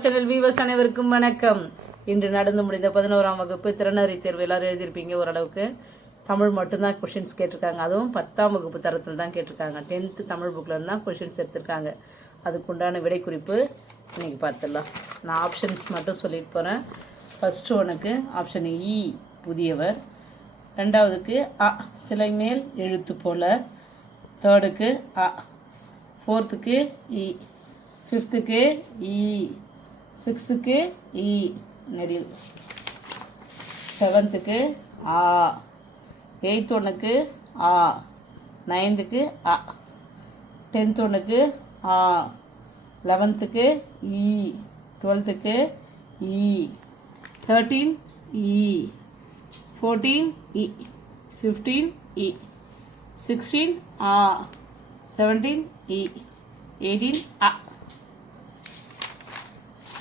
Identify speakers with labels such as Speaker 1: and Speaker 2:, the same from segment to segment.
Speaker 1: Channel viewers அனைவருக்கும் வணக்கம் இன்று நடந்து முடிந்த பதினோராம் வகுப்பு திறனறி தேர்வு எல்லாரும் எழுதியிருப்பீங்க ஓரளவுக்கு தமிழ் மட்டும்தான் கொஷின்ஸ் கேட்டிருக்காங்க அதுவும் பத்தாம் வகுப்பு தரத்தில் தான் கேட்டிருக்காங்க டென்த்து தமிழ் புக்கில் தான் கொஷின்ஸ் எடுத்திருக்காங்க அதுக்குண்டான விடை குறிப்பு இன்றைக்கி பார்த்துடலாம் நான் ஆப்ஷன்ஸ் மட்டும் சொல்லிட்டு போகிறேன் ஃபஸ்ட்டு ஒனுக்கு ஆப்ஷன் இ e, புதியவர் ரெண்டாவதுக்கு அ சிலை மேல் எழுத்து போல தேர்டுக்கு அ ஃபோர்த்துக்கு இ ஃபிஃப்த்துக்கு இ சிக்ஸுக்கு இ e. நெடில் செவன்த்துக்கு ஆ எயித் ஒன்றுக்கு ஆ நைன்த்துக்கு அ டென்த் ஒன்றுக்கு ஆ லெவன்த்துக்கு இ e. டுவெல்த்துக்கு இ e. தேர்ட்டீன் இ ஃபோர்டீன் இ ஃபிஃப்டீன் இ சிக்ஸ்டீன் ஆ செவன்டீன் இ எயிட்டீன் அ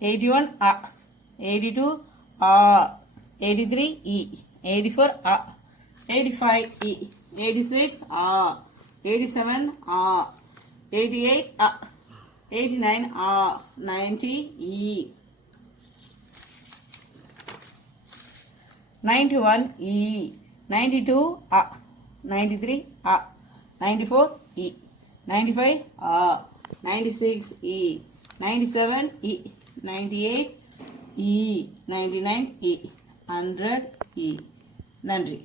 Speaker 1: eighty one a eighty two a eighty three e eighty four a eighty five e eighty six a eighty seven a eighty eight a eighty nine a ninety e ninety one e ninety two a ninety three a ninety four e ninety five a ninety six e ninety seven e ninety eight E ninety nine இ hundred இ நன்றி